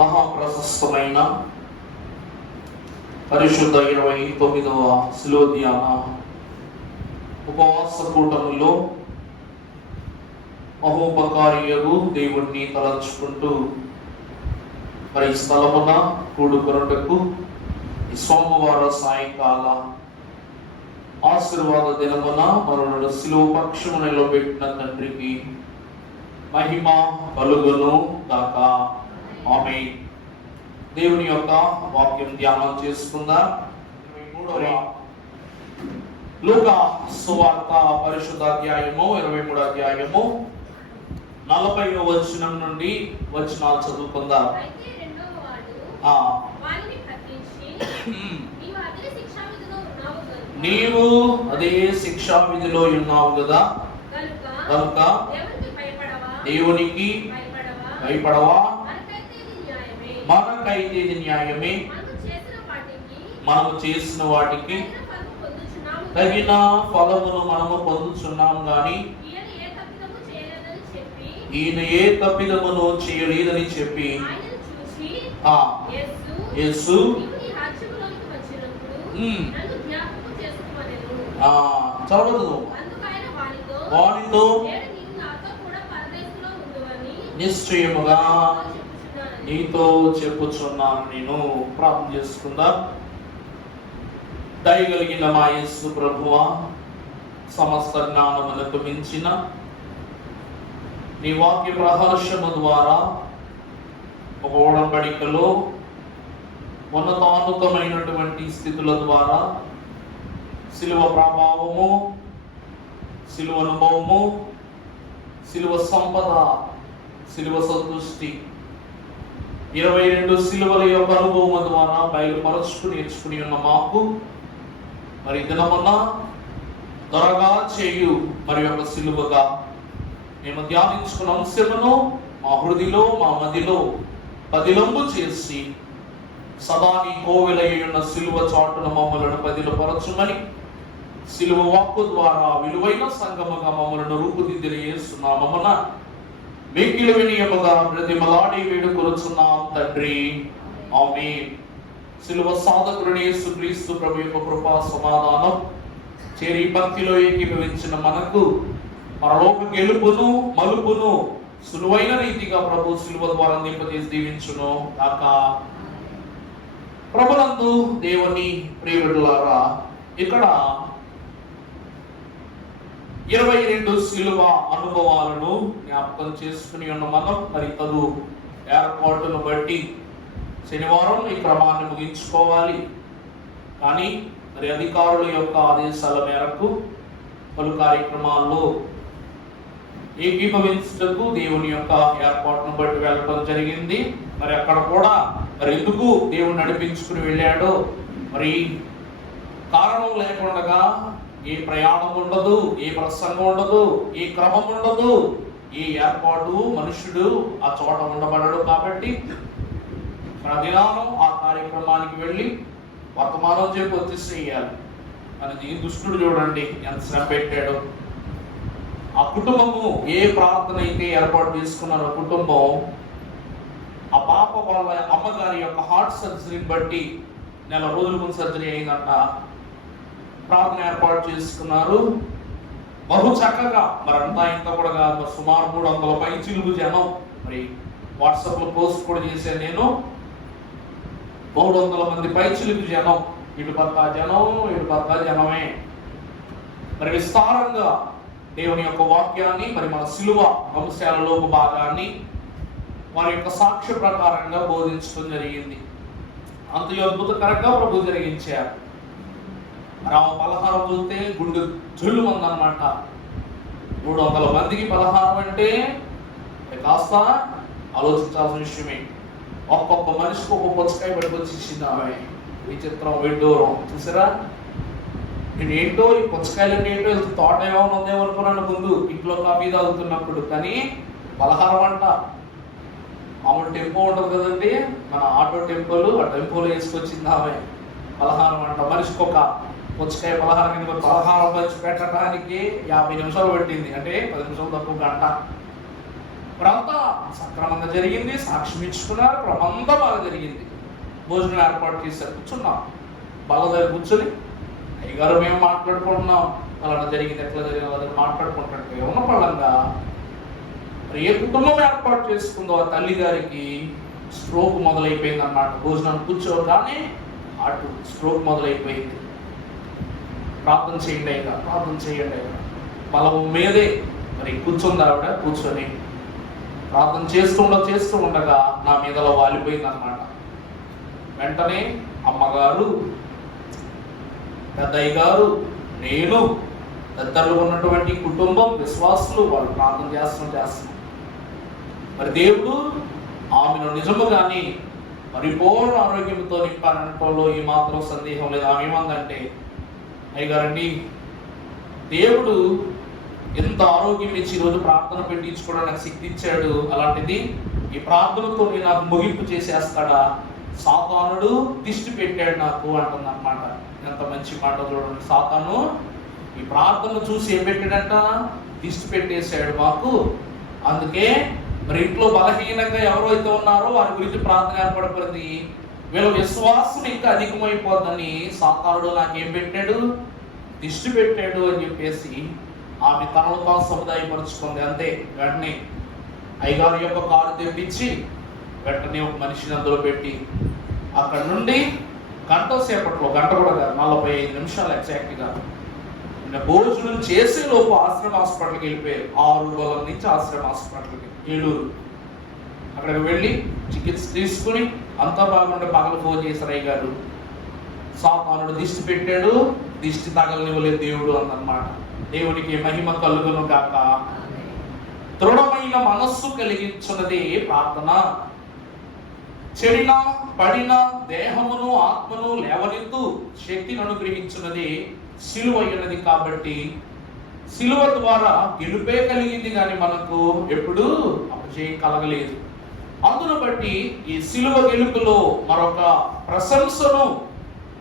మహాప్రశస్తమైన పరిశుద్ధ 29వ శిలువ ధ్యాన ఉపవాస కూటములో మహోపకారియగు దేవుణ్ణి తలచుకుంటూ మరి స్థలమున కూడుకొనుటకు ఈ సోమవార సాయంకాల ఆశీర్వాద దినమున మరొక శిలువ పక్షము నిలబెట్టిన తండ్రికి మహిమ కలుగును గాక. ఆమేన్. దేవుని యొక్క వాక్యం ధ్యానం చేసుకుందాం. 23వ లూకా సువార్త పరిశుద్ధ అధ్యాయము 23వ అధ్యాయము 40వ వచనం నుండి వచనాలు చదువుకుందాం. నీవు అదే శిక్షా విధిలో ఉన్నావు కదా, కనుక దేవునికి భయపడవా? మనకైతే ఇది న్యాయమే, మనము చేసిన వాటికి తగిన ఫలమును మనము పొందుచున్నాం గాని ఈయన ఏ తప్పిదమును చేయలేదని చెప్పి యేసు చదవదు వానితో నిశ్చయముగా నీతో చెప్పుచున్నాను. నేను ప్రార్థన చేసుకుందాం. దయగలిగిన మా యేసు ప్రభువా, సమస్త జ్ఞానమునకు మించిన నీ వాక్య ప్రహర్షము ద్వారా ఒక ఒడంబడికలో ఉన్నతానుతమైనటువంటి స్థితుల ద్వారా శిలువ ప్రభావము, శిలువ అనుభవము, శిలువ సంపద, శిలువ సంతుష్టి 22 శిలువల యొక్క అనుభవం ద్వారా బయలుపరచుకుని నేర్చుకుని ఉన్న మాకు మరి దినమున త్వరగా చేయు మరి యొక్క శిలువగా మేము ధ్యానించుకున్న అంశమును మా హృదిలో మా మదిలో పదిలంబు చేసి సదా నీ కోవెలై ఉన్న శిలువ చాటున మమ్మలను పదిలపరచుమని శిలువ వాక్కు ద్వారా విలువైన సంగముగా మమ్మలను రూపుదిద్దిన యేసునామమున మిక్కిలి వినయముగా బ్రతిమలాడి వేడుకొనుచున్నాం తండ్రి. ఆమేన్. శిలువ సాధకుడైన యేసుక్రీస్తు ప్రభు యొక్క కృపా సమాధానం చేరి భక్తిలో ఏకీభవించిన మనకు పరలోక గెలుపును మలుపును సులువైన రీతిగా ప్రభు శిలువ ద్వారా నింపజేసి దీవించును కాక. ప్రభునందు దేవుని ప్రియబిడ్డలారా, ఇక్కడ 22 శిలువ అనుభవాలను జ్ఞాపకం చేసుకుని ఉన్న మనం మరి తదు ఏర్పాటును బట్టి శనివారం ఈ క్రమాన్ని ముగించుకోవాలి. కానీ మరి అధికారుల యొక్క ఆదేశాల మేరకు పలు కార్యక్రమాల్లో ఏకీభవించుటకు దేవుని యొక్క ఏర్పాటును బట్టి వెళ్ళడం జరిగింది. మరి అక్కడ కూడా మరి ఎందుకు దేవుడు నడిపించుకుని వెళ్ళాడో మరి కారణం లేకుండా ఏ ప్రయాణం ఉండదు, ఏ ప్రసంగం ఉండదు, ఏ క్రమం ఉండదు, ఏ ఏర్పాటు మనుషుడు ఆ చోట ఉండబడడు. కాబట్టి ప్రతిదినం ఆ కార్యక్రమానికి వెళ్ళి వర్తమానం చెప్పి వచ్చేసేయాలి. అని దుష్టుడు చూడండి ఎంత శ్రమ పెట్టాడు. ఆ కుటుంబము ఏ ప్రార్థన అయితే ఏర్పాటు చేసుకున్నారో కుటుంబం, ఆ పాప వాళ్ళ అమ్మగారి యొక్క హార్ట్ సర్జరీని బట్టి 4 రోజుల ముందు సర్జరీ అయిందంట. ప్రార్థన ఏర్పాటు చేసుకున్నారు బహు చక్కగా. మరి అంతా ఇంత కూడా కాదు, సుమారు 300 పైచిలుగు జనం. మరి వాట్సాప్ లో పోస్ట్ కూడా చేశాను నేను. 300 మంది పైచిలుగు జనం, ఇటు పక్క జనం ఇటు పక్క జనమే. మరి విస్తారంగా దేవుని యొక్క వాక్యాన్ని మరి మన శిలువ అంశాలలో భాగాన్ని వారి యొక్క సాక్ష్య ప్రకారంగా బోధించడం జరిగింది. అంత అద్భుతకరంగా ప్రభు జరిగించారు. పలహారం చూస్తే గుండె జల్లు మందన్నమాట. 300 మందికి పలహారం అంటే కాస్త ఆలోచించాల్సిన విషయమే. ఒక్కొక్క మనిషికి ఒక్కొక్క పుచ్చకాయ పట్టుకొచ్చి ఇచ్చింది ఆమె. విచిత్రం, విడ్డూరం చూసారా. నేను ఏంటో ఈ పుచ్చకాయలు ఏంటో తోట ఏమైనా ఉందేమో అనుకున్నాను ముందు ఇంట్లో కాఫీ తాగుతున్నప్పుడు. కానీ పలహారం అంట. మామూలు టెంపో ఉంటుంది కదండి, మన ఆటో టెంపోలు, ఆ టెంపోలో వేసుకొచ్చింది ఆమె. పలహారం అంట. మనిషికి ఒక పుచ్చకాయ పలహారం కింద పలహారం పంచి పెట్టడానికి 50 నిమిషాలు పట్టింది. అంటే 10 నిమిషాలు తక్కువ గంట. ఇప్పుడంతా సక్రమంగా జరిగింది, సాక్ష్యం ఇచ్చుకున్నారు, అంతా బాగా జరిగింది. భోజనం ఏర్పాటు చేశారు, కూర్చున్నాం. బల్ల దగ్గర కూర్చొని అయ్యగారు మేము మాట్లాడుకుంటున్నాం, అలా జరిగింది, ఎట్లా జరిగింది అలా మాట్లాడుకుంటుంటే ఉన్న పళ్ళంగా మరి ఏ కుటుంబం ఏర్పాటు చేసుకుందో ఆ తల్లి గారికి స్ట్రోక్ మొదలైపోయింది అన్నమాట. భోజనాన్ని కూర్చోగానే అటు స్ట్రోక్ మొదలైపోయింది. ప్రార్థన చేయండి అయ్యా, ప్రార్థన చేయండి అయ్యా. బలం మీదే మరి కూర్చుంది ఆవిడ. కూర్చొని ప్రార్థన చేస్తూ ఉండగా నా మీదలో వాలిపోయింది అన్నమాట. వెంటనే అమ్మగారు, పెద్దయ్య గారు, నేను, పెద్దలు ఉన్నటువంటి కుటుంబం, విశ్వాసులు వాళ్ళు ప్రార్థన చేస్తున్నాం. మరి దేవుడు ఆమెను నిజముగాని పరిపూర్ణ ఆరోగ్యంతో నింపాలనటంలో ఈ మాత్రం సందేహం లేదు. ఆమె ఏమందంటే, అయ్యగారండి, దేవుడు ఎంత ఆరోగ్యం ఇచ్చి ఈరోజు ప్రార్థన పెట్టించుకోవడానికి శక్తి ఇచ్చాడు, అలాంటిది ఈ ప్రార్థనతో నాకు ముగింపు చేసేస్తాడా? సాతానుడు దిష్టి పెట్టాడు నాకు అంటుందన్నమాట. ఎంత మంచి మాట చూడండి. సాతాను ఈ ప్రార్థన చూసి ఏం పెట్టాడంట? దిష్టి పెట్టేశాడు మాకు. అందుకే మరి ఇంట్లో బలహీనంగా ఎవరైతే ఉన్నారో వారి గురించి ప్రార్థన ఏర్పడబడింది. వీళ్ళ విశ్వాసం ఇంకా అధికమైపోద్దని సాతానుడు నాకేం పెట్టాడు? దిష్టి పెట్టాడు అని చెప్పేసి ఆమె తనలో తాను సముదాయపరుచుకుంది. అంతే. వెంటనే అయ్యగారు యొక్క కారు తెప్పించి వెంటనే ఒక మనిషిని అందులో పెట్టి అక్కడ నుండి గంట సేపట్లో, గంట కూడా కాదు, 45 నిమిషాలు ఎగ్జాక్ట్గా భోజనం చేసే లోపు ఆశ్రమ హాస్పిటల్కి వెళ్ళిపోయారు. 6 రోజుల నుంచి ఆశ్రమ హాస్పిటల్కి, ఏలూరు. అక్కడికి వెళ్ళి చికిత్స తీసుకుని అంతా బాగుంటే పగలు ఫోన్ చేశారు అయ్యగారు. సాతానుడు దిష్టి పెట్టాడు, దిష్టి తగలనివ్వలేదు దేవుడు అందన్నమాట. దేవునికి మహిమ కలుగును గాక. దృఢమైన మనస్సు కలిగించున్నది ప్రార్థన. చెడిన పడిన దేహమును ఆత్మను లేవనెత్తు శక్తిని అనుగ్రహించున్నది సిలువ అయినది. కాబట్టి సిలువ ద్వారా గెలుపే కలిగింది, కానీ మనకు ఎప్పుడు అపజయం కలగలేదు. అందును బట్టి ఈ సిలువ గెలుపులో మరొక ప్రశంసను,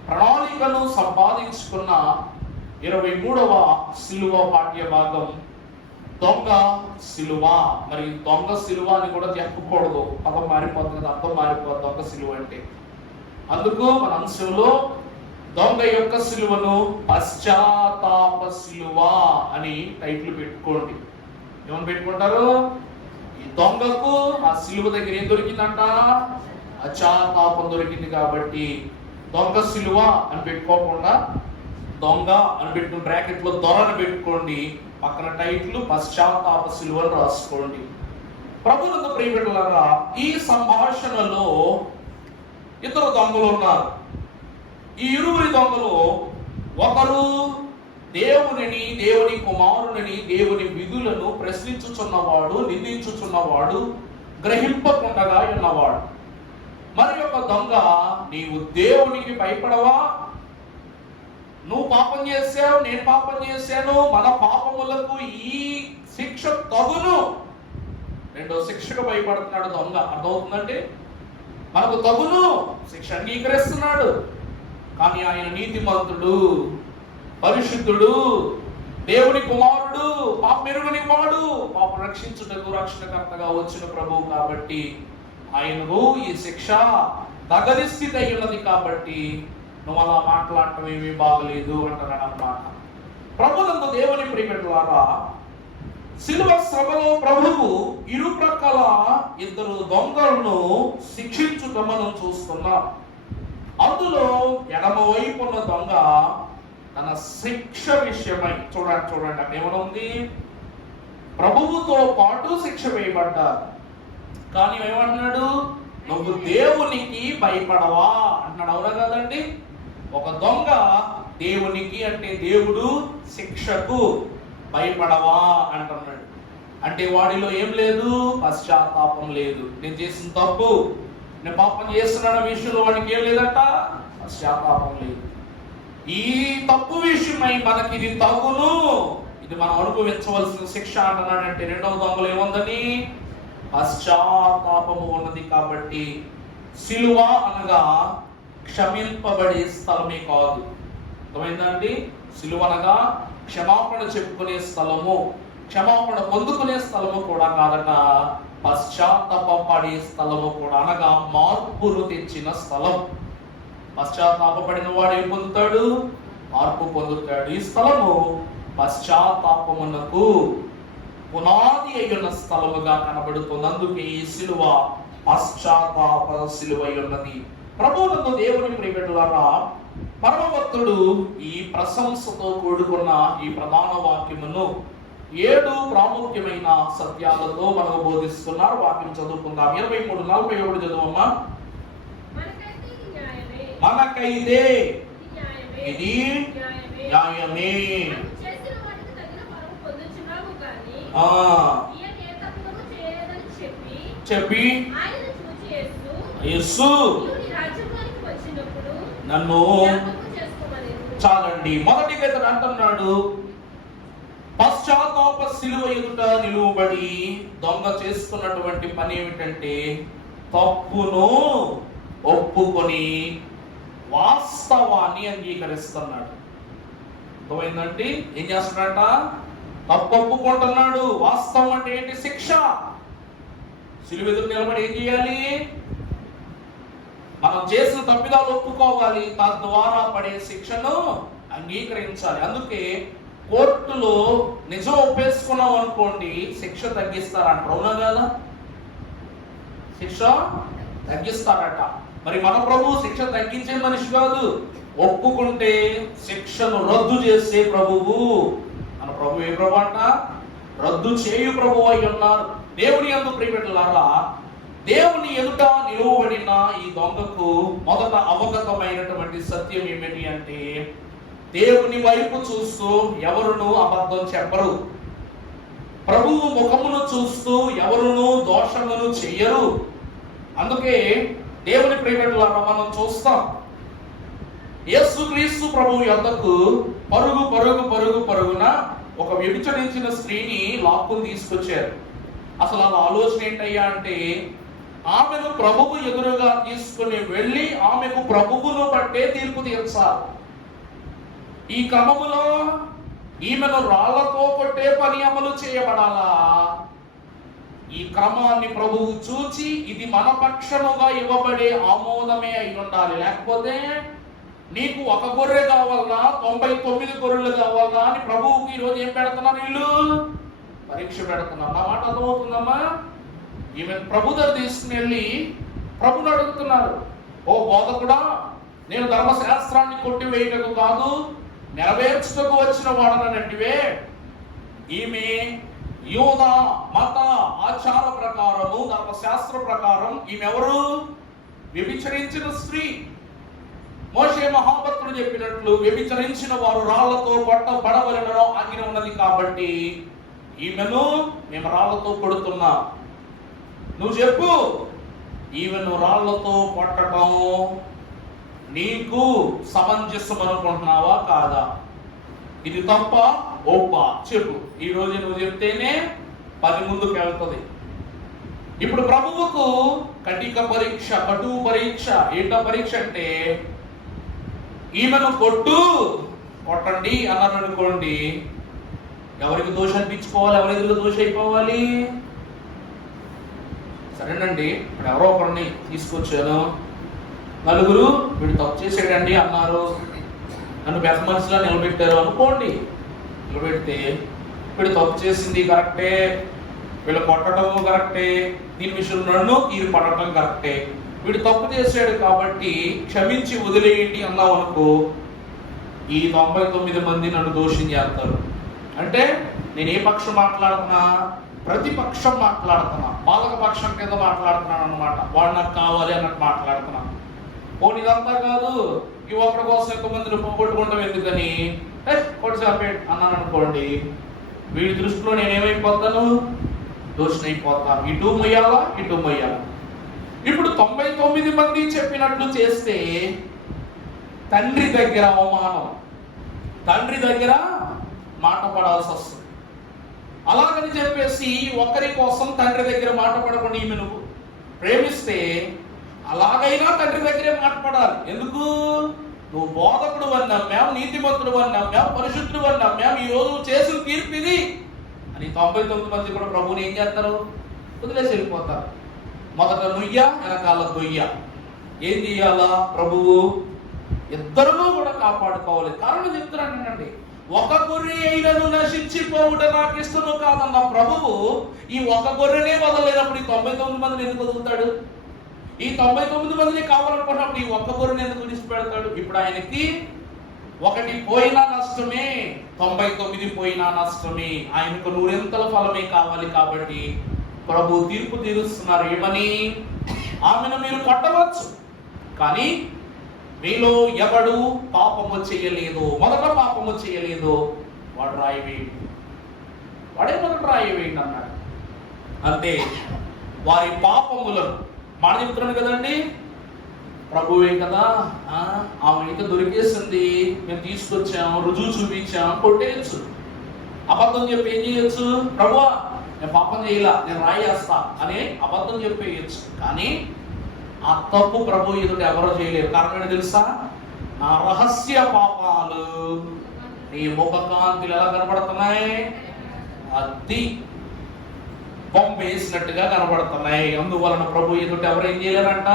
ప్రణాళికను సంపాదించుకున్న 23వ సిలువ పాఠ్య భాగం దొంగ సిలువ. మరి దొంగ సిలువ అని కూడా చెప్పకూడదు, పదం మారిపోతుంది, అర్థం మారిపోతుంది దొంగ సిలువ అంటే. అందుకు మన అంశంలో దొంగ యొక్క సిలువను పశ్చాత్తాప సిలువ అని టైటిల్ పెట్టుకోండి. ఏమని పెట్టుకుంటారు? ఈ దొంగకు ఆ సిలువ దగ్గర ఏం దొరికిందంట? పశ్చాత్తాపం దొరికింది. కాబట్టి దొంగ సిలువ అని పెట్టుకోకుండా దొంగ అని పెట్టుకుని బ్రాకెట్ లో దొరని పెట్టుకోండి. పక్కన టైటిల్ పశ్చాత్తాప సిలువ అని రాసుకోండి. ప్రభునందు ప్రియబిడ్డలారా, ఈ సంభాషణలో ఇద్దరు దొంగలు ఉన్నారు. ఈ ఇరువురి దొంగలు, ఒకరు దేవునిని, దేవుని కుమారుని, దేవుని విధులను ప్రశ్నించుచున్నవాడు, నిందించుచున్నవాడు, గ్రహింపకుండగా ఉన్నవాడు. మరి ఒక దొంగ, నీవు దేవునికి భయపడవా? నువ్వు పాపం చేశావు, నేను పాపం చేశాను, మన పాపములకు ఈ శిక్ష తగును. రెండో శిక్షకు భయపడుతున్నాడు దొంగ. అర్థమవుతుందంటే మనకు తగును శిక్ష అంగీకరిస్తున్నాడు. కానీ ఆయన నీతిమంతుడు, పరిశుద్ధుడు, దేవుని కుమారుడు, పాపమెరుగని వాడు, పాప రక్షించుటకు రక్షణకర్తగా వచ్చిన ప్రభువు. కాబట్టి ఆయనకు ఈ శిక్ష తగని స్థితి అయి ఉన్నది. కాబట్టి నువ్వు అలా మాట్లాడటం ఏమీ బాగలేదు అంటున్నాడు అన్నమాట. ప్రభునందు దేవుని ప్రియబిడ్డలారా, సిలువ శ్రమలో ప్రభువు ఇరు ప్రక్కల ఇద్దరు దొంగలను శిక్షించుట మనం చూస్తున్నాం. అందులో ఎడమ వైపు ఉన్న దొంగ తన శిక్ష విషయమై చూడండి అక్కడ ఏమనుంది? ప్రభువుతో పాటు శిక్ష వేయబడ్డారు. కానీ ఏమంటున్నాడు? నువ్వు దేవునికి భయపడవా అంటున్నాడు. అవునా కదండి? ఒక దొంగ దేవునికి అంటే దేవుడు శిక్షకు భయపడవా అంటున్నాడు. అంటే వాడిలో ఏం లేదు? పశ్చాత్తాపం లేదు. నేను చేసిన తప్పు, నేను పాపం చేస్తున్నాను విషయంలో వాడికి ఏం లేదట? పశ్చాత్తాపం లేదు. ఈ తప్పు విషయమై మనకి ఇది తగును, ఇది మనం అనుభవించవలసిన శిక్ష అంటున్నాడంటే రెండవ దొంగలు ఏముందని? పశ్చాత్తాపము ఉన్నది. కాబట్టి సిలువ అనగా క్షమింపబడే స్థలమే కాదు. అర్థమైందండి? సిలువ అనగా క్షమాపణ చెప్పుకునే స్థలము, క్షమాపణ పొందుకునే స్థలము కూడా కాదట. పశ్చాత్తాపపడే స్థలము కూడా, అనగా మార్పును తెచ్చిన స్థలం. పశ్చాత్తాపడిన వాడు ఏం పొందుతాడు? మార్పు పొందుతాడు. ఈ స్థలము పశ్చాత్తాపమునకు పునాది అయ్యున్న స్థలముగా కనబడుతుంది. అందుకే ఈ శిలువ పశ్చాత్తాప శిలువ ఉన్నది. ప్రభువునందు దేవుని ప్రియబిడ్డలారా, పరమభక్తుడు ఈ ప్రశంసతో కూడుకున్న ఈ ప్రధాన వాక్యమును 7 ప్రాముఖ్యమైన సత్యాలతో మనకు బోధిస్తున్నారు. వాక్యం చదువుకుందాం. 23:41 చదువమ్మా. మనకైతే ఇది న్యాయమే, చెప్పి యేసు నన్ను చాలండి. మొదటిగా ఇతను అంటున్నాడు, పశ్చాత్తాప శిలువ ఎదుట నిలువబడి దొంగ చేసుకున్నటువంటి పని ఏమిటంటే తప్పును ఒప్పుకొని వాస్తవాన్ని అంగీకరిస్తున్నాడు. అర్థమైందంటే ఏం చేస్తున్నాడట? తప్పు ఒప్పుకుంటున్నాడు. వాస్తవం అంటే ఏంటి? శిక్ష. శిలువ ఎదుట నిలబడి ఏం చేయాలి? మనం చేసిన తప్పిదాలు ఒప్పుకోవాలి, తద్వారా పడే శిక్షను అంగీకరించాలి. అందుకే కోర్టులో నిజం ఒప్పేసుకున్నాం అనుకోండి, శిక్ష తగ్గిస్తారంట. అవునా కదా? శిక్ష తగ్గిస్తారట. మరి మన ప్రభు శిక్ష తగ్గించే మనిషి కాదు. ఒప్పుకుంటే శిక్షను రద్దు చేసే ప్రభువు. మన ప్రభు ఏ ప్రభు అంట? రద్దు చేయు ప్రభు అయి ఉన్నారు. దేవుని యందు ప్రియబిడ్డలారా, దేవుని ఎదుట నిలువబడిన ఈ దొంగకు మొదట అవగతమైనటువంటి సత్యం ఏమిటి అంటే, దేవుని వైపు చూస్తూ ఎవరును అబద్ధం చెప్పరు. ప్రభువు ముఖమును చూస్తూ ఎవరును దోషమును చెయ్యరు. అందుకే దేవుని ప్రియబిడ్డలారా, మనం చూస్తాం, యేసుక్రీస్తు ప్రభువు యొద్దకు పరుగున ఒక వ్యభిచరించిన స్త్రీని లాక్కుని తీసుకొచ్చారు. అసలు ఆ ఆలోచన ఏంటయ్యా అంటే, ఆమెను ప్రభువు ఎదురుగా తీసుకుని వెళ్ళి ఆమెకు ప్రభువును బట్టే తీర్పు తీర్చాలి. ఈ క్రమములో ఈమెను రాళ్లతో కొట్టే పని అమలు చేయబడాలా? ఈ క్రమాన్ని ప్రభువు చూచి ఇది మన పక్షముగా ఇవ్వబడే ఆమోదమే అయి ఉండాలి. లేకపోతే నీకు ఒక గొర్రె కావాలన్నా 99 గొర్రెలు కావాలన్నా అని ప్రభువుకి ఈరోజు ఏం పెడుతున్నారు? వీళ్ళు పరీక్ష పెడుతున్నారు. నా మాట అర్థమవుతుందమ్మా? ఈమె ప్రభు దగ్గర తీసుకుని వెళ్ళి ప్రభుని అడుగుతున్నారు, ఓ బోధకుడా, నేను ధర్మశాస్త్రాన్ని కొట్టివేయటకు కాదు, నెరవేర్చుటకు వచ్చిన వాడనంటివే. ఈమె యూద మత ఆచార ప్రకారము, ధర్మశాస్త్ర ప్రకారం ఈమె ఎవరు? వ్యభిచరించిన స్త్రీ. మోషే మహాభక్తుడు చెప్పినట్లు వ్యభిచరించిన వారు రాళ్లతో కొట్టబడవలెనో ఆజ్ఞ ఉన్నది. కాబట్టి ఈమెను మేము రాళ్లతో కొడుతున్నాం. నువ్వు చెప్పు, ఈమెను రాళ్లతో కొట్టడం నీకు సమంజసం అనుకుంటున్నావా కాదా? ఇది తప్ప ఒప్పా? చెప్పు. ఈ రోజు నువ్వు చెప్తేనే 10 ముందుకు వెళ్తుంది. ఇప్పుడు ప్రభువుకు కటువు పరీక్ష. ఏంటో పరీక్ష అంటే, ఈమెను కొట్టండి అన్నారు అనుకోండి, ఎవరికి దోషం అనిపించుకోవాలి? ఎవరి ఎదురు దోషం అయిపోవాలి? సరేనండి, ఇప్పుడు ఎవరో ఒకరిని తీసుకొచ్చాను, నలుగురు వీడు తప్పు చేసాడండి అన్నారు, నన్ను పెద్ద మనిషిలా నిలబెట్టారు అనుకోండి. నిలబెడితే వీడు తప్పు చేసింది కరెక్టే, వీళ్ళు కొట్టడం కరెక్టే, దీని విషయంలో నన్ను తీరు పడటం కరెక్టే, వీడు తప్పు చేశాడు కాబట్టి క్షమించి వదిలేయండి అన్నావు అనుకో, ఈ 99 మంది నన్ను దోషం చేస్తారు. అంటే నేను ఏ పక్షం మాట్లాడుతున్నా? ప్రతిపక్షం మాట్లాడుతున్నా, పాలక పక్షం కింద మాట్లాడుతున్నాను అన్నమాట. వాడు నాకు కావాలి అన్నట్టు మాట్లాడుతున్నా. పోనీ ఇదంతా కాదు, ఈ ఒక్కడి కోసం ఎక్కువ మందిని పోగొట్టుకుంటాం ఎందుకని కొట్టిసాపేట్ అన్నాను అనుకోండి, వీడి దృష్టిలో నేనేమైపోతాను? దోషినైపోతాను. ఇటు మొయ్యాలా, ఇటు మొయ్యాలా. ఇప్పుడు 99 మంది చెప్పినట్లు చేస్తే తండ్రి దగ్గర అవమానం, తండ్రి దగ్గర మాట పడాల్సి వస్తుంది. అలాగని చెప్పేసి ఒకరి కోసం తండ్రి దగ్గర మాట పడకుండా ఈమె నువ్వు ప్రేమిస్తే అలాగైనా తండ్రి దగ్గరే మాట పడాలి. ఎందుకు? నువ్వు బోధకుడు అని నమ్మాం, నీతిమంతుడు అని నమ్మాం, పరిశుద్ధుడు అని నమ్మాం, ఈ రోజు చేసిన తీర్పు ఇది అని 99 మంది కూడా ప్రభువుని ఏం చేస్తారు? వదిలేసి వెళ్ళిపోతారు. మొదట నుయ్య, వెనకాల గొయ్య. ఏం చేయాలా? ప్రభువు ఇద్దరును కూడా కాపాడుకోవాలి. కారణం చెప్తున్నానండి, ఒక గొర్రె అయినను నశించిపోవుట నాకు ఇష్టము కాదన్న ప్రభువు ఈ ఒక గొర్రెనే వదలలేనప్పుడు ఈ 99 మందిని ఎందుకు వదులుతాడు? ఈ 99 మందిని కావాలనుకున్నప్పుడు ఈ ఒక్క గొర్రెని ఎందుకు విడిచిపెడతాడు? ఇప్పుడు ఆయనకి ఒకటి పోయినా నష్టమే, 99 పోయినా నష్టమే. ఆయనకు 100 ఫలమే కావాలి. కాబట్టి ప్రభు తీర్పు తీరుస్తున్నారు. ఏమని? ఆమెను మీరు కొట్టవచ్చు, కానీ మీలో ఎవడు పాపము చేయలేదు, మొదట పాపము చేయలేదు, వాడు రాయి వేయండి, వాడే మొదట రాయి వేయండి అన్నాడు. అంతే. వారి పాపములను మాట చెప్తున్నాను కదండి, ప్రభువే కదా, ఆమె అయితే దొరికేసింది, మేము తీసుకొచ్చాం, రుజువు చూపించాం, కొట్టేయచ్చు. అబద్ధం చెప్పి ఏం చేయొచ్చు? ప్రభువా నేను పాపం చేయలా, నేను రాయేస్తా అనే అబద్ధం చెప్పేయచ్చు. కానీ ఆ తప్పు ప్రభు ఎదుట ఎవరో చేయలేరు. కారణం ఏంటి తెలుసా? నా రహస్య పాపాలు నీ ముఖ కాంతిలు ఎలా కనబడుతున్నాయి? అది బొమ్మ వేసినట్టుగా కనబడుతున్నాయి. అందువలన ప్రభు ఎదుట ఎవరు ఏం చేయలేరంట?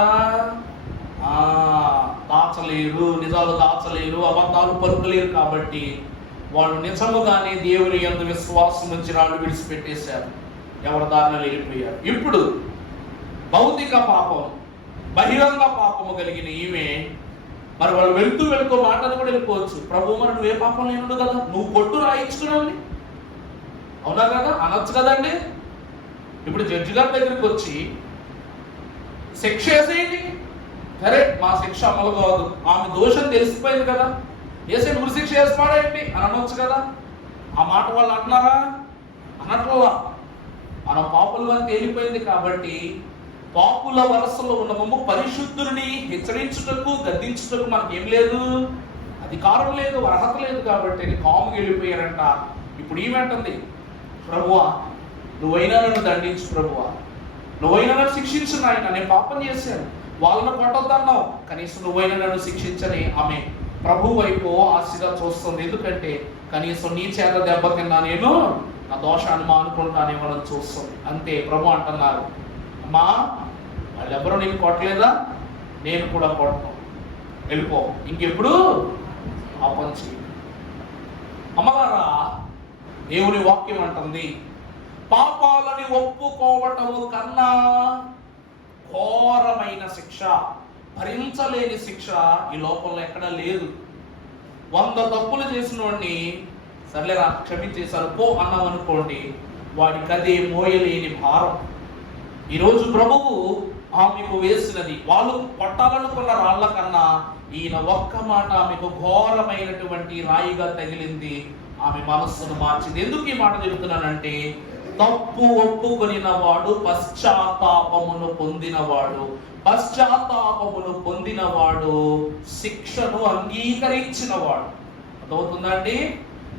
దాచలేరు, నిజాలు దాచలేరు, అబద్ధాలు పలుకలేరు. కాబట్టి వాళ్ళు నిజముగానే దేవుని యందు విశ్వాసం నుంచి రాళ్ళు విడిచిపెట్టేశారు, ఎవరి దారిలో వెళ్ళిపోయారు. ఇప్పుడు భౌతిక పాపం, బహిరంగ పాపము కలిగిన ఈమె, మరి వాళ్ళు వెళ్తూ మాటలు కూడా వెళ్ళిపోవచ్చు. ప్రభు మరి నువ్వే పాపం లేనుడు కదా, నువ్వు కొట్టు రాయించుకున్నావు, అవునా కదా అనొచ్చు కదండి. ఇప్పుడు జడ్జి గారి దగ్గరికి వచ్చి శిక్ష వేసేయండి, సరే మా శిక్ష అమలు కాదు, ఆమె దోషం తెలిసిపోయింది కదా, వేసేయండి, ఉరి శిక్ష వేసి పాడేయండి అని అనొచ్చు కదా. ఆ మాట వాళ్ళు అంటున్నారా? అనట్లా. మన పాపులు అని తేలిపోయింది. కాబట్టి పాపుల వరసలో ఉన్న పరిశుద్ధుని హెచ్చరించుటకు, గద్దించుటకు మనకేం లేదు, అధికారం లేదు, అర్హత లేదు. కాబట్టి కాముగా వెళ్ళిపోయారంట. ఇప్పుడు ఏమంటుంది? ప్రభువా నువ్వైనా నన్ను దండించు, ప్రభువా నువ్వైనా నన్ను శిక్షించు నాయన, నేను పాపం చేశాను, వాళ్ళను కొట్టొద్దన్నావు, కనీసం నువ్వైనా నన్ను శిక్షించని ఆమె ప్రభు వైపు ఆశగా చూస్తుంది. ఎందుకంటే కనీసం నీ చేత దెబ్బతిన్నా నేను నా దోషాన్ని మానుకుంటానేమో అని చూస్తుంది. అంతే. ప్రభు అంటున్నారు, అమ్మా వాళ్ళెవరూ నీకు కొట్టలేదా, నేను కూడా కొట్టను, వెళ్ళిపో, ఇంకెప్పుడు పాపం చేయి. అమ్మగారా దేవుని వాక్యం అంటుంది, పాపాలని ఒప్పుకోవటము కన్నా ఘోరమైన శిక్ష, భరించలేని శిక్ష ఈ లోకంలో ఎక్కడా లేదు. 100 తప్పులు చేసిన వాడిని సర్లేరా క్షమించేశారు పో అన్నాం అనుకోండి, వాడికి అదే మోయలేని భారం. ఈరోజు ప్రభువు ఆమెకు వేసినది, వాళ్ళు కొట్టాలనుకున్న రాళ్ల కన్నా ఈయన ఒక్క మాట ఆమెకు ఘోరమైనటువంటి రాయిగా తగిలింది. ఆమె మనస్సును మార్చింది. ఎందుకు ఈ మాట చెబుతున్నానంటే, తప్పు ఒప్పుకొనిన వాడు పశ్చాత్తాపమును పొందినవాడు, పశ్చాత్తాపమును పొందినవాడు శిక్షను అంగీకరించినవాడు. అర్థమవుతుందండి?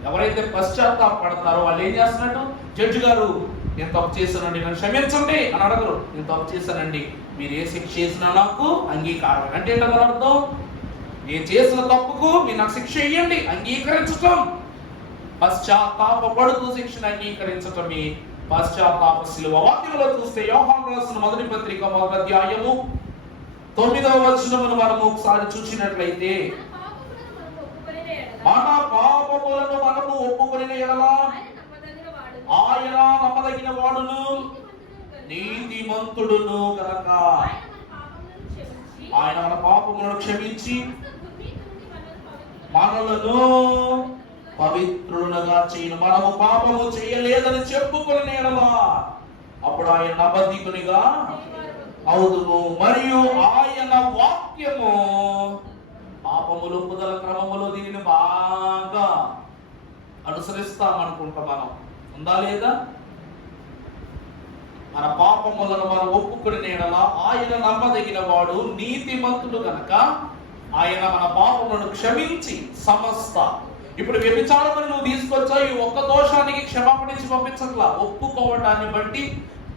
ఎవరైతే పశ్చాత్తాపడతారో వాళ్ళు ఏం చేస్తున్నట్టు? జడ్జి గారు నేను తప్పు చేశానండి, నన్ను క్షమించండి అని అడగరు. నేను తప్పు చేశానండి, మీరు ఏ శిక్ష చేసినా నాకు అంగీకారం. అంటే ఏంటో అర్థం? నేను చేసిన తప్పుకు మీరు నాకు శిక్ష ఇవ్వండి, అంగీకరించటం. పశ్చాత్తాపడుతూ శిక్షను అంగీకరించటమే పశ్చాత్తాప శిలువ. వాక్యంలో చూస్తే యోహాను రాసిన మొదటి పత్రిక 1వ అధ్యాయము 9వ వచనమును మనము ఒకసారి చూసినట్లయితే, మన పాపములను మనము ఒప్పుకొనిన యెడల ఆయన నమ్మదగిన వాడును నీతిమంతుడును గనక ఆయన మన పాపములను క్షమించి మనలను పవిత్రులుగా చేయను. మనము పాపము చేయలేదని చెప్పుకుని యెడల అప్పుడు ఆయన నమ్మదగినగా అవుదును. మరియు ఆయన వాక్యము పాపములు ఒప్పుదల క్రమములో దీనిని బాగా అనుసరిస్తామనుకుంటా. మనం ఉందా లేదా? మన పాపములను మనం ఒప్పుకుని యెడల ఆయన నమ్మదగిన వాడు నీతిమంతుడు గనక ఆయన మన పాపములను క్షమించి సమస్త. ఇప్పుడు వ్యభిచారమును నువ్వు తీసుకొచ్చావు, ఈ ఒక్క దోషానికి క్షమాపణ ఇచ్చి పంపించట్లా, ఒప్పుకోవటాన్ని బట్టి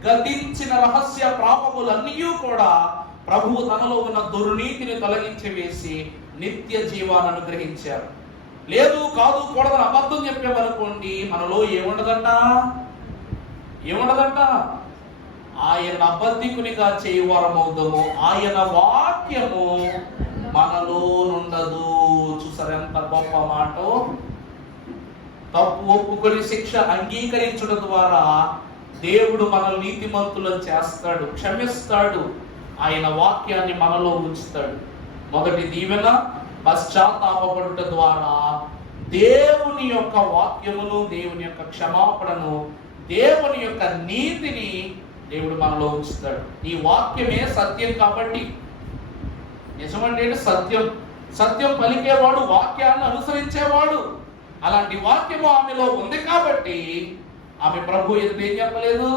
గతించిన రహస్య పాపములన్నీ కూడా ప్రభువు తనలో ఉన్న దుర్నీతిని తొలగించి వేసి నిత్య జీవాన్ని అనుగ్రహించారు. లేదు కాదు కూడదని అబద్ధం చెప్పామనుకోండి, మనలో ఏముండదంట? ఆయన అబద్ధికునిగా చేయవారమవుతాము. ఆయన వాక్యము మనలో నుండదు. చూసారు ఎంత గొప్ప మాట. తప్పు ఒప్పుకొని శిక్ష అంగీకరించడం ద్వారా దేవుడు మనల్ని నీతిమంతులను చేస్తాడు, క్షమిస్తాడు, ఆయన వాక్యాన్ని మనలో ఉంచుతాడు. మొదటి దీవెన పశ్చాత్తాపపడుట ద్వారా దేవుని యొక్క వాక్యమును, దేవుని యొక్క క్షమాపణను, దేవుని యొక్క నీతిని దేవుడు మనలో ఉంచుతాడు. ఈ వాక్యమే సత్యం కాబట్టి, నిజమంటే సత్యం, సత్యం పలికేవాడు, వాక్యాన్ని అనుసరించేవాడు. అలాంటి వాక్యము ఆమెలో ఉంది కాబట్టి ఆమె ప్రభు ఎదుట ఏం చెప్పలేదు,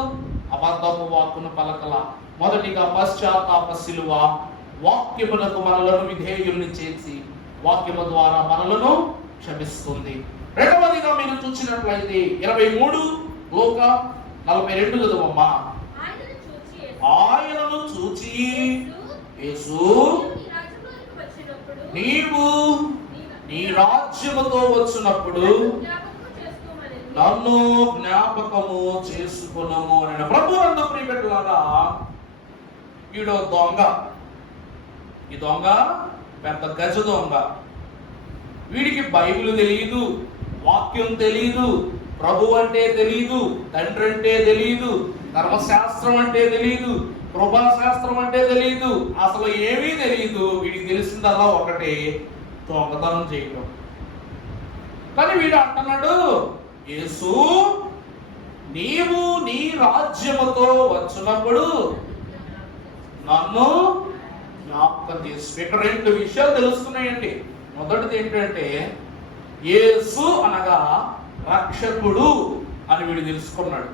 అబద్ధపు వాక్కును పలకల. మొదటిగా పశ్చాత్తాప శిలువ వాక్యములకు మనలను విధేయుల్ని చేసి వాక్యము ద్వారా మనలను క్షమిస్తుంది. రెండవదిగా మీరు చూసినట్లయితే 23 లోక 42 చదువమ్మా. ఆయనను చూచి యేసు నీవు నీ రాజ్యముతో వచ్చినప్పుడు నన్ను జ్ఞాపకము చేసుకున్నాము అని ప్రభు నందు ప్రియబిడ్డలారా, వీడో దొంగ. ఈ దొంగ పెద్ద గజ దొంగ. వీడికి బైబిల్ తెలియదు, వాక్యం తెలియదు, ప్రభు అంటే తెలియదు, తండ్రి అంటే తెలియదు, ధర్మశాస్త్రం అంటే తెలియదు, కృపాశాస్త్రం అంటే తెలియదు, అసలు ఏమీ తెలియదు. వీడికి తెలిసిందల్లా ఒకటే, దొంగతనం చేయటం. కానీ వీడు అంటున్నాడు, యేసు నీవు నీ రాజ్యముతో వచ్చినప్పుడు నన్ను జ్ఞాపకం చేసుకో. ఇక్కడ 2 విషయాలు తెలుస్తున్నాయండి. మొదటిది ఏంటంటే, యేసు అనగా రక్షకుడు అని వీడు తెలుసుకున్నాడు.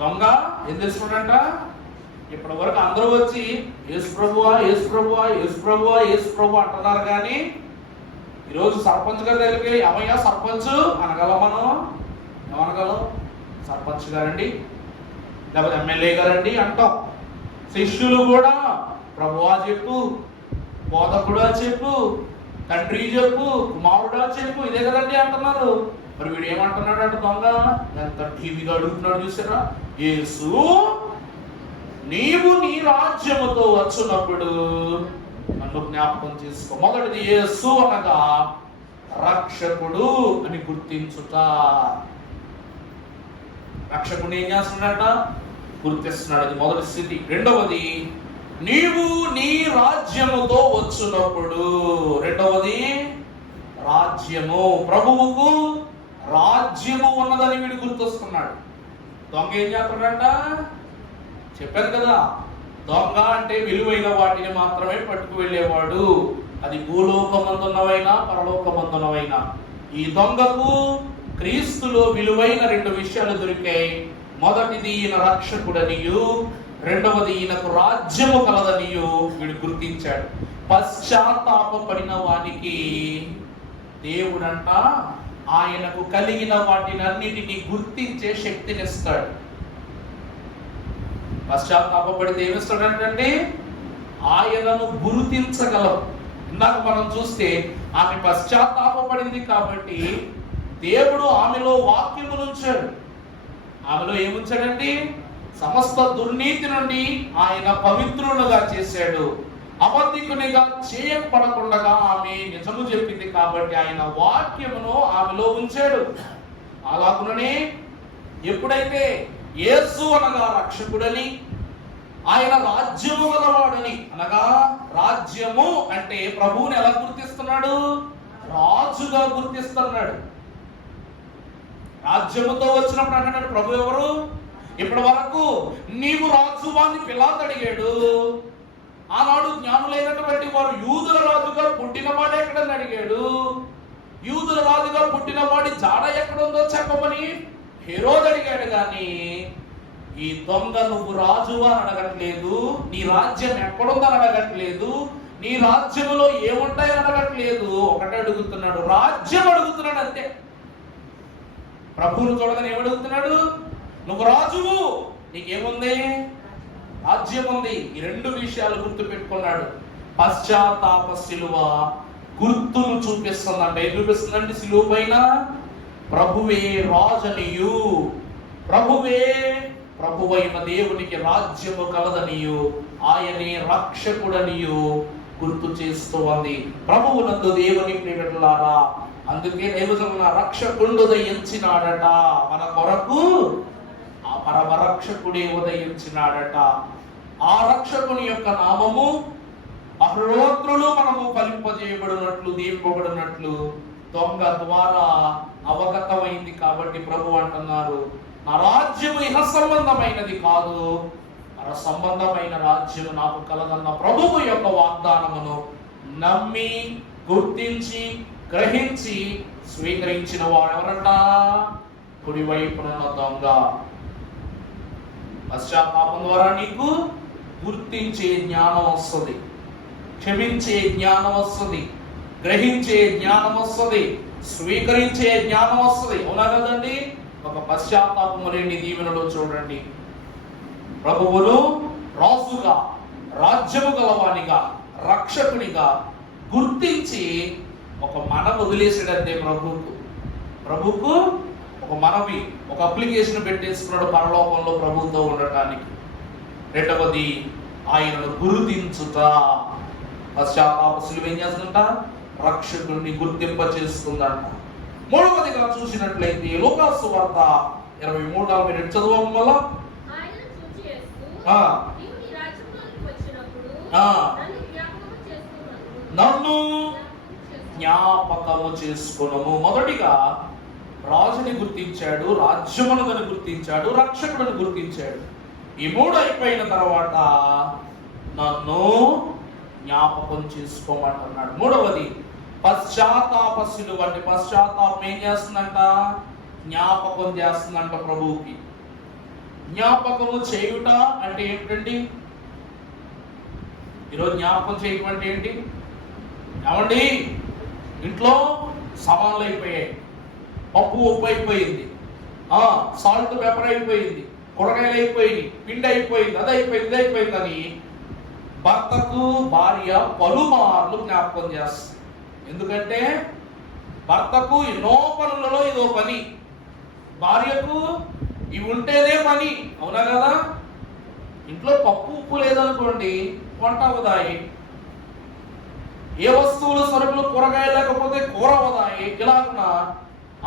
దొంగ ఏం తెలుసుకున్నాడంట, ఇప్పటి వరకు అందరూ వచ్చి యేసు ప్రభువా, యేసు ప్రభువా, యేసు ప్రభువా, యేసు ప్రభు అంటున్నారు. కానీ ఈరోజు సర్పంచ్ గారి దగ్గరికి ఏమయ్యా సర్పంచ్ అనగలం, మనం ఏమనగలం? సర్పంచ్ గారండి, లేకపోతే ఎమ్మెల్యే గారండి అంటాం. శిష్యులు కూడా ప్రభువా చెప్పు, బోధకుడా చెప్పు, తండ్రి చెప్పు, కుమారుడా చెప్పు, ఇదే కదండి అంటున్నారు. మరి వీడు ఏమంటున్నాడు అంటే, దొంగ ఎంత టీవీగా అడుగుతున్నాడు చూసారా, యేసు నీవు నీ రాజ్యముతో వచ్చినప్పుడు నన్ను జ్ఞాపకం చేసుకో. మొదటిది యేసు అనగా రక్షకుడు అని గుర్తించుట. రక్షకుడు ఏం చేస్తున్నాడట, గుర్తిస్తున్నాడు. అది మొదటి స్థితి. రెండవది, నీవు నీ రాజ్యముతో వచ్చినప్పుడు. రెండవది రాజ్యము, ప్రభువుకు రాజ్యము ఉన్నదని వీడు గుర్తొస్తున్నాడు. దొంగ ఏం చేస్తున్నాడంట, చెప్పాను కదా, దొంగ అంటే విలువైన వాటిని మాత్రమే పట్టుకు వెళ్ళేవాడు. అది భూలోకమందున్నవైనా పరలోకమందున్నవైనా. ఈ దొంగకు క్రీస్తులో విలువైన 2 విషయాలు దొరికాయి. మొదటిది ఈయన రక్షకుడనియు, రెండవది ఈయనకు రాజ్యము కలదనియు వీడు గుర్తించాడు. పశ్చాత్తాపపడిన వానికి దేవుడంట ఆయనకు కలిగిన వాటినన్నిటినీ గుర్తించే శక్తినిస్తాడు. పశ్చాత్తాపపడితే ఏమిస్తాడంటే ఆయనను గుర్తించగలం. ఇందాక మనం చూస్తే ఆమె పశ్చాత్తాపపడింది కాబట్టి దేవుడు ఆమెలో వాక్యమును ఉంచాడు. ఆమెలో ఏముంచాడండి, సమస్త దుర్నీతి నుండి ఆయన పవిత్రులుగా చేశాడు. అబద్ధికునిగా చేయపడకుండా ఆమె నిజము చెప్పింది కాబట్టి ఆయన వాక్యమును ఆమెలో ఉంచాడు. అలాగుననే ఎప్పుడైతే యేసు అనగా రక్షకుడని, ఆయన రాజ్యము గలవాడని, అనగా రాజ్యము అంటే ప్రభువుని ఎలా గుర్తిస్తున్నాడు, రాజుగా గుర్తిస్తున్నాడు. రాజ్యముతో వచ్చినప్పుడు అంటున్నాడు, ప్రభు ఎవరు? ఇప్పటి వరకు నీవు రాజువా అని పిలాతు అడిగాడు. ఆనాడు జ్ఞానులైనటువంటి వారు యూదుల రాజుగా పుట్టినవాడు ఎక్కడని అడిగాడు. యూదుల రాజుగా పుట్టినవాడి జాడ ఎక్కడుందో చెప్పమని హెరోదు అడిగాడు. కానీ ఈ దొంగ నువ్వు రాజువా అని అడగట్లేదు, నీ రాజ్యం ఎక్కడుందని అడగట్లేదు, నీ రాజ్యంలో ఏముంటాయని అడగట్లేదు. ఒకటే అడుగుతున్నాడు, రాజ్యం అడుగుతున్నాడు అంతే. ప్రభువును చూడగానే ఏమడుగుతున్నాడు, నువ్వు రాజువు, నీకేముంది? రాజ్యం ఉంది. ఈ 2 విషయాలు గుర్తు పెట్టుకున్నాడు. పశ్చాత్తాప శిలువ గుర్తును చూపిస్తుందంట. ఏం చూపిస్తుందంటే, శిలువ పైన ప్రభువే రాజనియు, ప్రభువే ప్రభువైన దేవునికి రాజ్యము కలదనియు ఆయనే రక్షకుడనియు గుర్తు చేస్తూ ఉంది. ప్రభువునందు దేవుని ప్రియలారా, అందుకే దైవజనుల రక్షకుడు ఉదయించినాడట. మన కొరకు ఆ పరమ రక్షకుడే ఉదయించినాడట. ఆ రక్షకుని యొక్క నామము అహరోత్రులు మనము ఫలింపజేయబడినట్లు, దీపబడినట్లు దొంగ ద్వారా అవగతమైంది. కాబట్టి ప్రభు అంటున్నారు, నా రాజ్యము ఇహ సంబంధమైనది కాదు, పర సంబంధమైన రాజ్యము నాకు కలదన్న ప్రభువు యొక్క వాగ్దానమును నమ్మి, గుర్తించి, గ్రహించి స్వీకరించిన వాడెవరంట? కుడివైపునున్న దొంగ. పశ్చాత్తాపం ద్వారా నీకు గుర్తించే జ్ఞానం వస్తుంది, క్షమించే జ్ఞానం వస్తుంది, గ్రహించే జ్ఞానం వస్తుంది, స్వీకరించే జ్ఞానం వస్తుంది. అవునా కదండి? ఒక పశ్చాత్తాపము లేని దీవెనలో చూడండి, ప్రభువును రాజుగా, రాజ్యము గలవానిగా, రక్షకునిగా గుర్తించి ఒక మనం వదిలేసాడంతే. ప్రభువుకు ఒక మనవి, ఒక అప్లికేషన్ పెట్టేసుకున్నాడు పరలోకంలో ప్రభువుతో ఉండటానికి. రెండవది ఆయనను గుర్తించుట. పశ్చాత్తాప శిలువ ఏం చేస్తుందంట? రక్షకుడిని గుర్తింప చేస్తుందంట. మూడవదిగా చూసినట్లయితే లూకాసు సువార్త 23:42 చదవడం వల్ల నన్ను జ్ఞాపకము చేసుకునము. మొదటిగా రాజుని గుర్తించాడు, రాజ్యమును గుర్తించాడు, రక్షకుడిని గుర్తించాడు. ఈ మూడు అయిపోయిన తర్వాత నన్ను జ్ఞాపకం చేసుకోమంటున్నాడు. మూడవది పశ్చాత్తాప శిలువ. అంటే పశ్చాత్తాపం ఏం చేస్తుందంట? జ్ఞాపకం చేస్తుందంట ప్రభువుకి. జ్ఞాపకము చేయుట అంటే ఏంటండి? ఈరోజు జ్ఞాపకం చేయటం అంటే ఏంటి? ఏమండి, ఇంట్లో సామాన్లు అయిపోయాయి, పప్పు ఉప్పు అయిపోయింది, సాల్ట్ పేపర్ అయిపోయింది, కూరగాయలు అయిపోయింది, పిండి అయిపోయింది, అది అయిపోయింది, ఇది అయిపోయింది అని భర్తకు భార్య పలుమార్లు జ్ఞాపకం చేస్తుంది. ఎందుకంటే భర్తకు ఎన్నో పనులలో ఇదో పని, భార్యకు ఇవి ఉంటేనే పని. అవునా కదా? ఇంట్లో పప్పు ఉప్పు లేదనుకోండి, వంట అవదాయి. ఏ వస్తువులు, సరుకులు, కూరగాయలు లేకపోతే కూర అవదాయి. ఇలాగున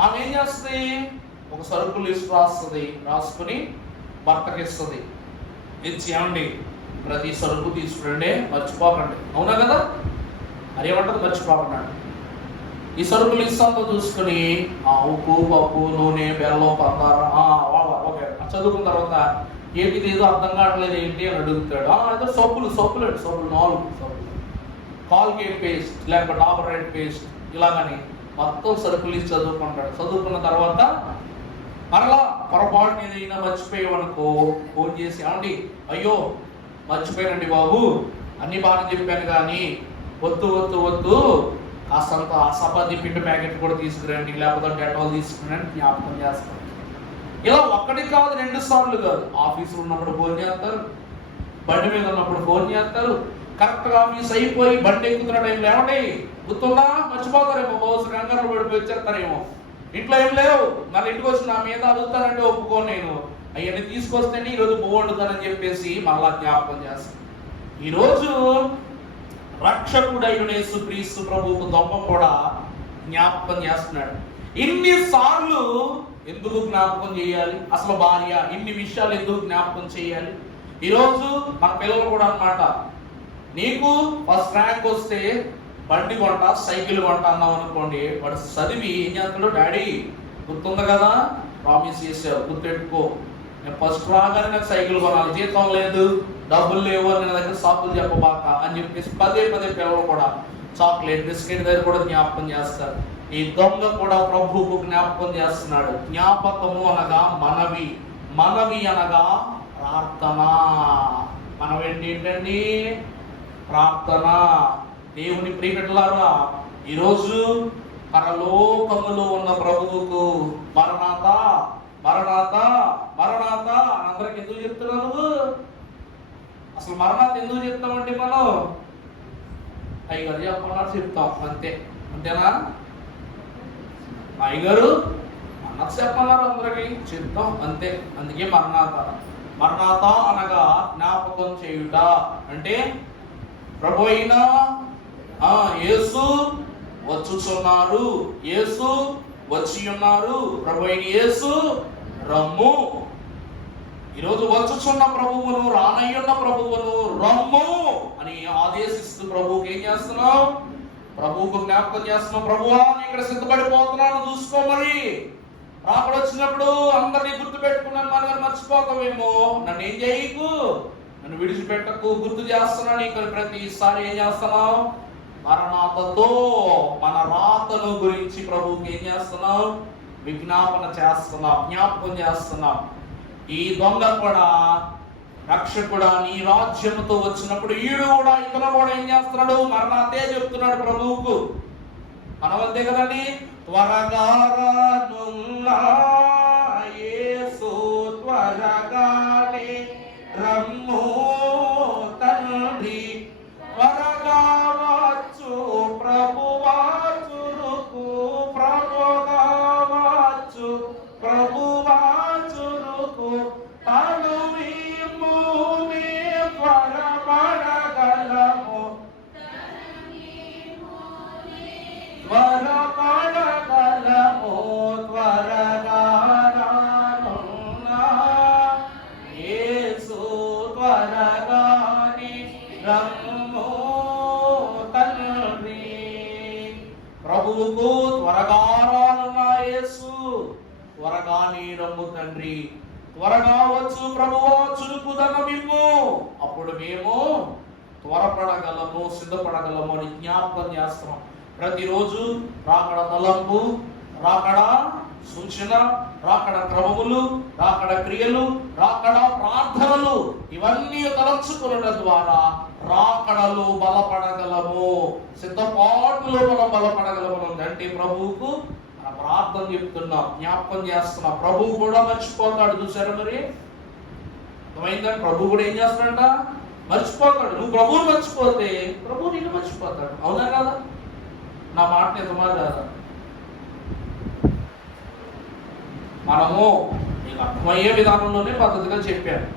ఆమె ఏం చేస్తుంది? ఒక సరుకులు లిస్ట్ రాస్తుంది, రాసుకుని భర్తకి ఇస్తుంది. ఇచ్చి ఏమండి ప్రతి సరుకు తీసుకురండి, మర్చిపోకండి. అవునా కదా? అదేమంటది? మర్చిపోకండి. ఈ సరుకులు ఇస్తాంతో చూసుకుని ఉప్పు, పప్పు, నూనె, బెల్లం, పందార ఓకే చదువుకున్న తర్వాత ఏంటి ఏదో అర్థం కావట్లేదు ఏంటి అని అడుగుతాడు. ఏదో సబ్బులు 4 సబ్బులు, కాల్గేట్ పేస్ట్ లేకపోతే డాబర్ రెడ్ పేస్ట్, ఇలాగని మొత్తం సరుకులు ఇచ్చి చదువుకుంటాడు. చదువుకున్న తర్వాత మరలా పొరపాటున ఏదైనా మర్చిపోయావనుకో ఫోన్ చేసి, ఏమండి అయ్యో మర్చిపోయానండి బాబు, అన్ని బాగా చెప్పాను కానీ వద్దు కాస్తంత సపాతి పిండి ప్యాకెట్ కూడా తీసుకురండి, లేకపోతే డెటాల్ తీసుకురండి జ్ఞాపకం చేస్తాను. ఇలా ఒకటి కాదు, 2 సార్లు కాదు. ఆఫీసులో ఉన్నప్పుడు ఫోన్ చేస్తారు, బండి మీద ఉన్నప్పుడు ఫోన్ చేస్తారు. కరెక్ట్గా ఆఫీస్ అయిపోయి బండి ఎక్కుతున్న టైంలో ఏమండి గుర్తుందా, మర్చిపోతారేమో, బహుశా కంగారు పడిపోయి వచ్చేస్తారేమో, ఇంట్లో ఏం లేవు, మళ్ళీ ఇంటికి వచ్చి నా మీద అడుగుతానంటే ఒప్పుకోను, నేను అవన్నీ తీసుకొస్తేనే ఈరోజు వండుతానని చెప్పేసి మళ్ళా జ్ఞాపకం చేస్తాను. ఈరోజు రక్షకుడైన యేసుక్రీస్తు ప్రభువుకు దొంగ కూడా జ్ఞాపకం చేస్తున్నాడు. ఇన్నిసార్లు ఎందుకు జ్ఞాపకం చేయాలి? అసలు భార్య ఇన్ని విషయాలు ఎందుకు జ్ఞాపకం చేయాలి? ఈరోజు మన పిల్లలు కూడా అన్నమాట, నీకు ఫస్ట్ ర్యాంక్ వస్తే బండి కొంట, సైకిల్ కొంట అన్నాం అనుకోండి, వాడు చదివి ఏం చేస్తాడు, డాడీ గుర్తుంది కదా, ప్రామిస్ చేసావు, గుర్తెట్టుకో, నేను ఫస్ట్ రాగానే నాకు సైకిల్ కొనాలి, జీతం లేదు, డబ్బులు లేవు అని నా దగ్గర షాపులు చెప్పబాక అని చెప్పేసి పదే పిల్లలు కూడా చాక్లెట్, బిస్కెట్ దగ్గర కూడా జ్ఞాపకం చేస్తారు. ఈ దొంగ కూడా ప్రభువుకు జ్ఞాపకం చేస్తున్నాడు. జ్ఞాపకము అనగా మనవి అనగా ప్రార్థన. మనం ఏంటండి? ప్రార్థన. దేవుని ప్రియబిడ్డలారా, ఈరోజు పరలోకములో ఉన్న ప్రభువుకు మరణాత అందరికి ఎందుకు చెప్తున్నావు? అసలు మరణాత ఎందుకు చెప్తామండి? మనం అయ్యగారు చెప్పన్నారు చెప్తాం, అంతేనా? అయ్యగారు అన్నది చెప్పన్నారు, అందరికి చెప్తాం అంతే. అందుకే మరణాత. మరణాత అనగా జ్ఞాపకం చేయుట. అంటే ప్రభు అయిన యేసు వచ్చుచున్నారు, యేసు వచ్చి ఉన్నారు, ప్రభు అయిన యేసు రమ్ము. ఈరోజు వచ్చుచున్న ప్రభువును, రానయ్యున్న ప్రభువును రమ్ము అని ఆదేశిస్తూ ప్రభువుకి ఏం చేస్తున్నావు? ప్రభువుకు జ్ఞాపకం చేస్తున్నావు. ప్రభువా నేను ఇక్కడ సిద్ధపడిపోతున్నాను, చూసుకో. మరి రాకడ వచ్చినప్పుడు అందరినీ గుర్తు పెట్టుకున్నాను, మనల్ని మర్చిపోతావేమో, నన్ను ఏం చేయకు, నన్ను విడిచిపెట్టకు, గుర్తు చేస్తున్నాను. ఇక్కడ ప్రతిసారి ఏం చేస్తున్నావు? మరణాతతో మన రాతను గురించి ప్రభువుకి ఏం చేస్తున్నావు? విజ్ఞాపన చేస్తున్నావు, జ్ఞాపకం చేస్తున్నావు. ఈ దొంగ కూడా రక్షకుడా నీ రాజ్యముతో వచ్చినప్పుడు ఈడు కూడా, ఇతను కూడా ఏం చేస్తున్నాడు? మరణాతే చెప్తున్నాడు ప్రభువుకు. మనవంతే కదండి. త్వరగా రానున్నా యేసు త్వరగానే రమ్ము తండ్రి, త్వరగా వచ్చు ప్రభువా చురుకు, ప్రభుగా వచ్చు ప్రభువా చురుకు, తను మేము త్వరపడగలము, త్వరపడగలము, త్వరగా రానున్నా యేసు త్వరగానే రమ్ము తండ్రి. ప్రభువుకు త్వరగా రానున్న యేసు త్వరగానే రమ్ము తండ్రి, త్వరగా వచ్చు ప్రభువా చురుకు ధనమిమ్ము, అప్పుడు మేము త్వరపడగలము, సిద్ధపడగలము అని జ్ఞాపకం చేస్తున్నాం. ప్రతిరోజు రాకడ తలంపు, రాకడ సూచన, రాకడ క్రమములు, రాకడ క్రియలు, రాకడ ప్రార్థనలు ఇవన్నీ తలంచుకునడం ద్వారా రాకడలు బలపడగలము, సిద్ధపాటులో మనం బలపడగలము. అంటే ప్రభువుకు ప్రార్థన చెప్తున్నాం, జ్ఞాపకం చేస్తున్నాం. ప్రభువు కూడా మర్చిపోతాడు. చూసారా మరి? అర్థమైందని? ప్రభు కూడా ఏం చేస్తాడంట? మర్చిపోతాడు. నువ్వు ప్రభువుని మర్చిపోతే ప్రభువు నిన్ను మర్చిపోతాడు. అవునా కదా? నా మాట నిజమా కాదా? మనము నీకు అర్థమయ్యే విధానంలోనే పద్ధతిగా చెప్పాను.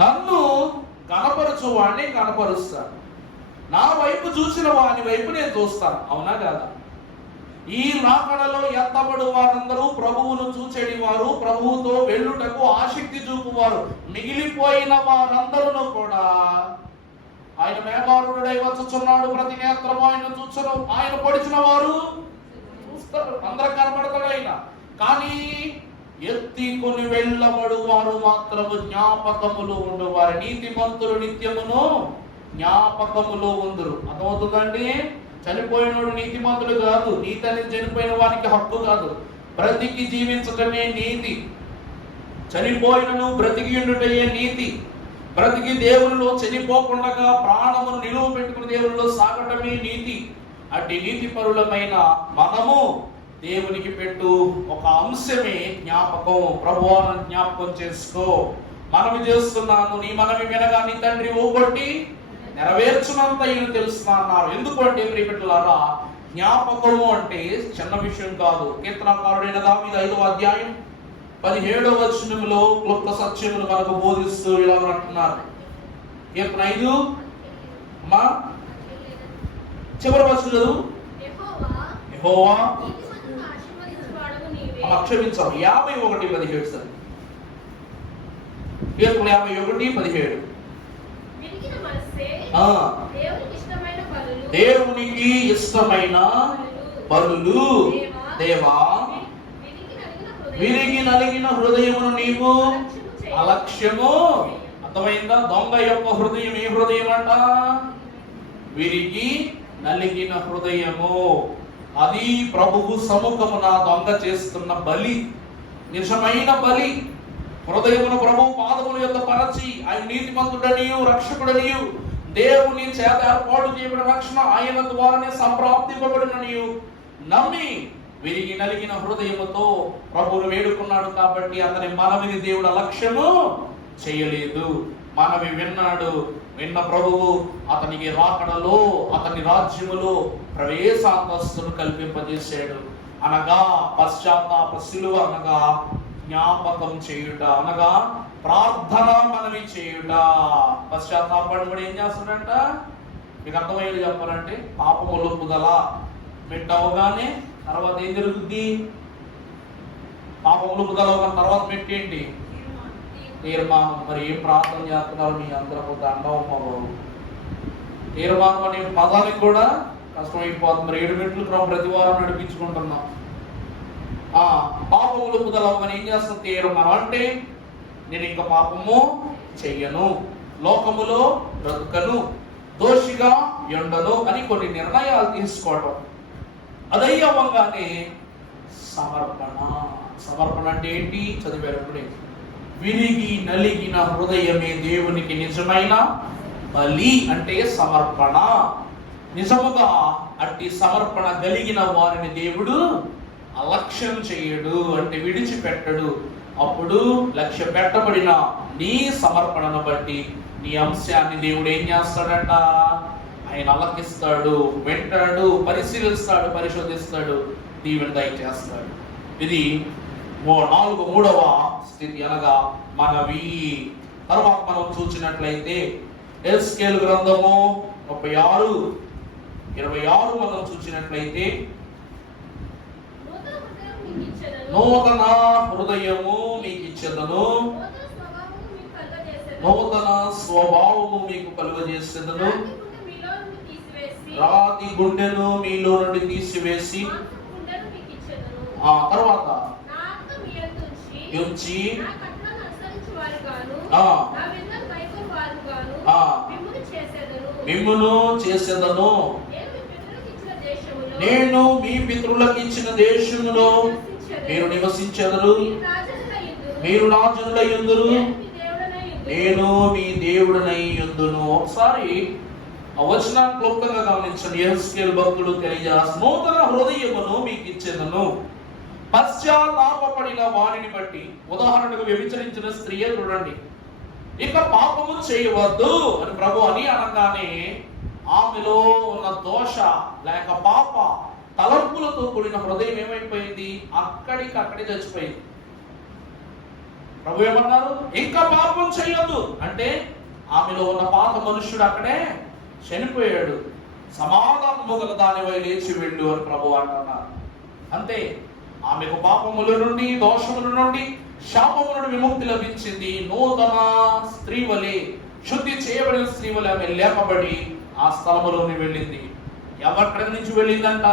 నన్ను కనపరచు వాడిని కనపరుస్తాను, నా వైపు చూసిన వాని వైపు నేను చూస్తాను. అవునా కాదా? ఈ రాకడలో ఎత్తబడు వారందరూ ప్రభువును చూచెడి వారు, ప్రభువుతో వెళ్ళుటకు ఆసక్తి చూపువారు. మిగిలిపోయిన వారందరూ కూడా ఆయన మేఘారుడై వచ్చుచున్నాడు, ప్రతి నేత్రము ఆయన చూచును, ఆయన పొడిచిన వారు చూస్తారు. అందరూ కనబడతాడు ఆయన. కానీ ఎత్తికొని వెళ్ళబడు వారు మాత్రము జ్ఞాపకములు ఉండు, వారి నీతిమంతులు నిత్యమును జ్ఞాపకములో ఉందరు. అర్థమవుతుందండి? చనిపోయినోడు నీతిమంతుడు కాదు, నీతి అనేది చనిపోయిన వారికి హక్కు కాదు. బ్రతికి జీవించటమే నీతి, చనిపోయినను బ్రతికి ఉండుటయే నీతి. బ్రతికి దేవునిలో చనిపోకుండా ప్రాణమును నిలువ పెట్టుకుని దేవునిలో సాగటమే నీతి. అట్టి నీతి పరులమైన మనము దేవునికి పెట్టు ఒక అంశమే జ్ఞాపకం. ప్రభువును జ్ఞాపకం చేసుకో. మనవి చేస్తున్నాను, నీ మనవి వినగా నీ తండ్రి ఊగొట్టి నెరవేర్చునంత ఈయన తెలుస్తున్నా అన్నారు. ఎందుకంటే ప్రియబిడ్డలారా, జ్ఞాపకము అంటే చిన్న విషయం కాదు. కీర్తనకారుడైన దావీదు 5వ అధ్యాయం 17వ వచనంలో క్లుప్త సత్యములు మనకు బోధిస్తూ ఇలా అంటున్నారు. కీర్తన 5 అమ్మా చివరి వచనం యెహోవా క్షమించాము 51:17 సార్. కీర్తన 51:17 దేవునికి ఇష్టమైన బలులు దేవా, విరిగి నలిగిన హృదయమును నీవు అలక్ష్యము. అర్థమైందా? దొంగ యొక్క హృదయం ఏ హృదయం అంట? విరిగి నలిగిన హృదయము. అది ప్రభువు సముఖమున దొంగ చేస్తున్న బలి, నిజమైన బలి. హృదయమును ప్రభువు పాదముల యొక్క పరచి ఆయన నీతిమంతుడనియు రక్షకుడనియు దేవుని చేత ఏర్పాటు చేయబడిన రక్షణ ఆయన ద్వారానే సంప్రాప్తింపబడిననియు నమ్మి విరిగి నలిగిన హృదయముతో ప్రభువును వేడుకున్నాడు. కాబట్టి అతని మనవిని దేవుడు లక్ష్యము చేయలేదు. మనవి విన్నాడు. విన్న ప్రభువు అతనికి రాకడలో అతని రాజ్యములో ప్రవేశాంతస్తును కల్పింపజేశాడు. అనగా పశ్చాత్తాప సిలువ, అనగా జ్ఞాపకం చేయుట, అనగా ప్రార్థన మనవి చేయుట. పశ్చాత్తాపడి కూడా ఏం చేస్తాడంట? మీకు అర్థమయ్యేది చెప్పాలంటే, పాపము ఒప్పుదల మెట్టవగానే తర్వాత ఏం జరుగుద్ది? పాపం ఒప్పుదల తర్వాత మెట్టేంటి? తీర్మానం. మరి ఏం ప్రార్థన చేస్తున్నారు మీ అందరూ? దండం బాబు. తీర్మానం అనే పదానికి కూడా కష్టమైపోతుంది. మరి 7 మెట్లు ప్రతి వారం నడిపించుకుంటున్నాం. పాపం ఒప్పుదల ఏం చేస్తాం? తీర్మానం అంటే నేను ఇంకా పాపము చెయ్యను, లోకములో బ్రతుకను, దోషిగా ఉండను అని కొన్ని నిర్ణయాలు తీసుకోవడం. అదయ్యవంగానే సమర్పణ. సమర్పణ అంటే ఏంటి? చదివేటప్పుడే, విరిగి నలిగిన హృదయమే దేవునికి నిజమైన బలి అంటే సమర్పణ. నిజముగా అట్టి సమర్పణ కలిగిన వారిని దేవుడు అలక్ష్యం చేయడు, అంటే విడిచిపెట్టడు. అప్పుడు లక్ష్య పెట్టబడిన నీ సమర్పణను బట్టి నీ అంశాన్ని దేవుడు ఏం చేస్తాడంట? ఆయన అలకిస్తాడు, వింటాడు, పరిశీలిస్తాడు, పరిశోధిస్తాడు, దీవెన దయచేస్తాడు. ఇది మూడవ స్థితి అనగా మనవి. తర్వాత మనం చూసినట్లయితే ఎహెజ్కేలు గ్రంథము 36:26 మనం చూసినట్లయితే, నూతన హృదయము మీకు ఇచ్చేదను, నూతన స్వభావము మీకు కలుగజేసేదను, రాతి గుండెను మీలో నుండి తీసివేసి, తర్వాత ఉంచి మిమ్మును చేసేదను. నేను మీ పితరులకు ఇచ్చిన దేశములో మీరు నివసించెదరు, మీరు నా జనులై యుందురు, నేను మీ దేవుడనై యుందును. ఒకసారి వచనాన్ని క్లుప్తంగా గమనించండి. యెహెజ్కేలు భక్తుడు తెలియజేస్తున్న నూతన హృదయమును మీకు ఇచ్చేదను, పశ్చాత్తాపపడిన వారిని బట్టి. ఉదాహరణకు వ్యభిచరించిన స్త్రీయే చూడండి, ఇక పాపము చేయవద్దు అని ప్రభు అని అనగానే ఆమెలో ఉన్న దోష లేక పాప తలంపులతో కూడిన హృదయం ఏమైపోయింది? అక్కడికక్కడే చచ్చిపోయింది. ప్రభు ఏమన్నారు? ఇంకా పాపం చేయొద్దు అంటే ఆమెలో ఉన్న పాత మనుష్యుడు అక్కడే చనిపోయాడు. సమాధానము గల దానివై లేచి వెళ్ళు అని ప్రభు అంటున్నారు. అంతే, ఆమెకు పాపముల నుండి, దోషముల నుండి, శాపము నుండి విముక్తి లభించింది. నూతన స్త్రీ వలె, శుద్ధి చేయబడిన స్త్రీ వలె ఆమె లేపబడి ఆ స్థలములోని వెళ్ళింది. ఎవరి నుంచి వెళ్ళిందంట?